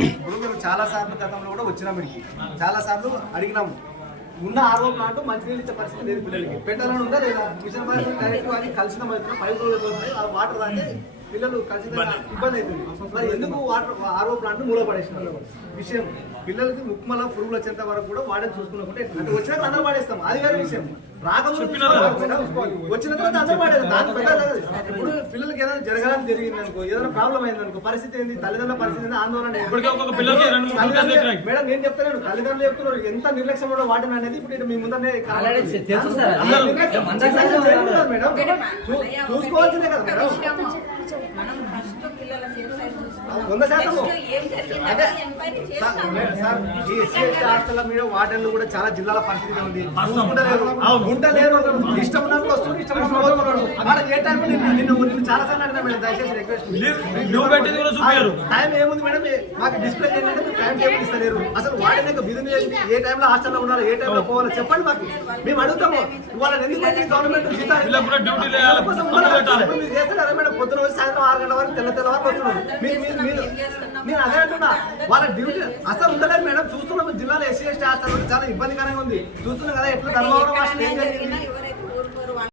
మేము చాలా సార్లు గతంలో కూడా వచ్చినాం ఇక్కడికి. చాలా సార్లు అడిగినాము. ఉన్న ఆర్ఓ ప్లాంట్ మంచినీళ్ళు ఇచ్చే పరిస్థితి లేదు పిల్లలకి. పెట్టాలని ఉందా లేదా? మిషన్ బాగా డైరెక్ట్ అది కలిసిన మధ్యన పైపు రోజులు ఆ వాటర్ తాగితే పిల్లలు ఖచ్చితంగా ఇబ్బంది అవుతుంది. మరి ఎందుకు వాటర్ ఆర్ఓ ప్లాంట్ మూలపడేసినారు విషయం. పిల్లలకి ముక్కుమల పురుగులు వచ్చేంత వరకు కూడా వాడని చూసుకున్నప్పుడు అంటే వచ్చినాక అందరూ వాడేస్తాం. అది వేరే విషయం. వచ్చిన తర్వాత అందరూ వాడేది దాని. ఇప్పుడు పిల్లలకి ఏదైనా జరగాలని జరిగింది అనుకో ఏదైనా ప్రాబ్లం అయింది అనుకో పరిస్థితి ఏంది? తల్లిదండ్రుల పరిస్థితి ఏంది? ఆందోళన మూడు నేను చెప్తాను తల్లిదండ్రులు చెప్తున్నారు. ఎంత నిర్లక్ష్యం కూడా వాటిని అనేది ఇప్పుడు మీ చేయకూడదు మేడం. చూసుకోవాల్సిందే కదా మేడం. మనం ఫస్ట్ పిల్లల సేఫ్ సైడ్ చూసుకోవాలి. వంద మీద వార్డెన్లు కూడా చాలా జిల్లాల పరిస్థితి ఉంది. ఉండలేరు ఇష్టం ఉన్నప్పుడు వస్తుంది ఇష్టం ఏ టైం నిన్ను నిన్ను నిన్ను చాలా సార్లు అడిగినా మేడం దయచేసి రిక్వెస్ట్. టైం ఏముంది మేడం? మాకు డిస్ప్లే ఏంటంటే మీరు టైం టేబుల్ ఇస్తలేరు. అసలు వార్డెన్ యొక్క విధులు? ఏ టైంలో హాస్టల్లో ఉండాలి ఏ టైంలో పోవాలో? చెప్పండి మాకు. మేము అడుగుతాము. వాళ్ళని గవర్నమెంట్ జీతాలు? వీళ్ళకి వరకు తెల్ల తెల్ల వరకు వస్తున్నారు. మీరు మీరు మీరు నేను అదే అంటున్నా. వాళ్ళ డ్యూటీ అసలు ఉండలేదు మేడం. చూస్తున్నాం జిల్లాలో ఎస్సీ ఎస్టీ హాస్టల్ చాలా ఇబ్బందికరంగా ఉంది. చూస్తున్నాం కదా ఎట్లా ధర్మవరం హాస్టల్ ఏం జరిగింది?